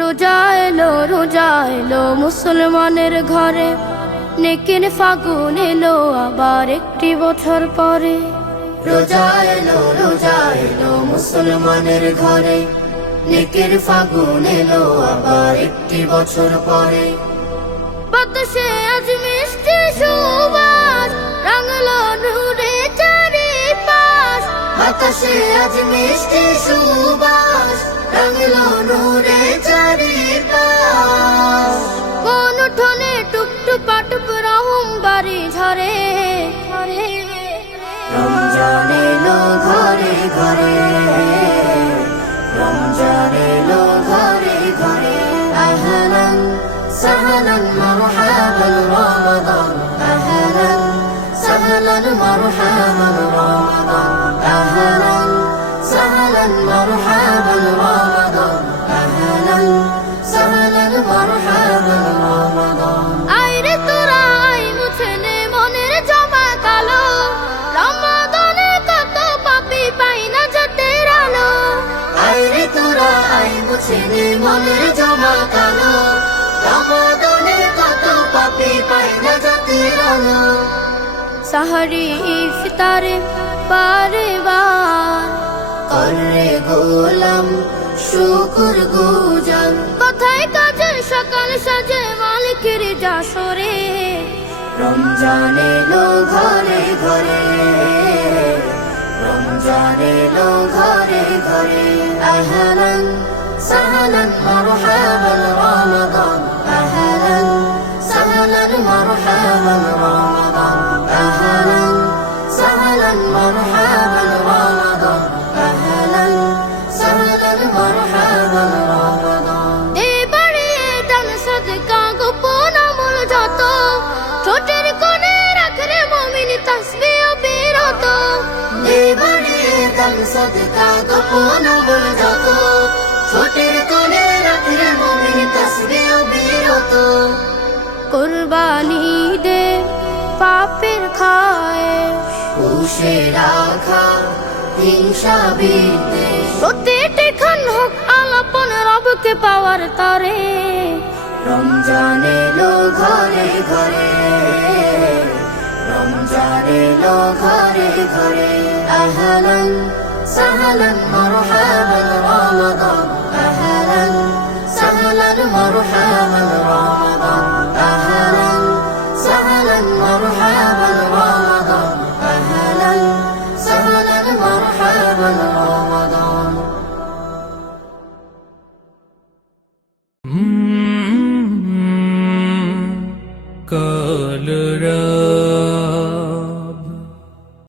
রোজা এলো মুসলমানের ঘরে, নেকির ফাগুন এলো আবার একটি বছর পরে। রোজা এলো মুসলমানের ঘরে, নেকির ফাগুন এলো আবার একটি বছর পরে। বাতাসে আজ মিষ্টি সুবাস, রাঙলো নূরে চারিপাশ। বাতাসে আজ মিষ্টি সুবাস, রাঙলো নূরে চারিপাশ। কোন উঠোনে টুকটুপা টুপ রহম বাড়ি ঝরে। রমজান এলো ঘরে ঘরে, রমজান এলো ঘরে ঘরে। আহলান সাহলান মারহাবান রমাদান, আহলান সাহলান মারহাবান রমাদান, আহলান সাহলান মারহাবান রমাদান, আহলান সাহলান মারহাবান রমাদান। আইরে তোরা আই মুছে নে মনের জমা কালো, রমাদানে কত পাপী পাই না জাতের আলো। আইরে তোরা আই মুছে নে মনের জমা কালো, রমাদানে কত পাপী পাই না জাতের আলো। সাহারি ইফতারে বারে বার করে গোলাম শুকুর গুজার, কথায় কাজে সকাল সাজে মালিকের জাসরে। রমজান এলো ঘরে ঘরে, রমজান এলো ঘরে ঘরে। আহলান সাহলান মারহাবান রমাদান, আহলান সাহলান মারহাবান রমাদান, আহলান সাহলান মারহাবান রমাদান, আহলান সাহলান মারহাবান রমাদান। এবারে দান সদকা গোপন আমল যত, ছোটের কোণে রাখরে মুমিন তাসবিহ বিরত। এবারে দান সদকা গোপন আমল যত, ছোটের কোণে রাখরে মুমিন তাসবিহ বিরত। কুরবানি দে পাপের খায়, পুষে রাখা হিংসা বিদ্বেষ, প্রতিটি ক্ষণ হোক আলাপন রবকে পাওয়ার তরে। রমজান এলো ঘরে ঘরে, রমজান এলো ঘরে ঘরে। আহলান সাহলান মারহাবান রমাদান, আহলান সাহলান মারহাবান রমাদান, আহলান সাহলান মারহাবান রমাদান, আহলান সাহলান মারহাবান রমাদান। কাল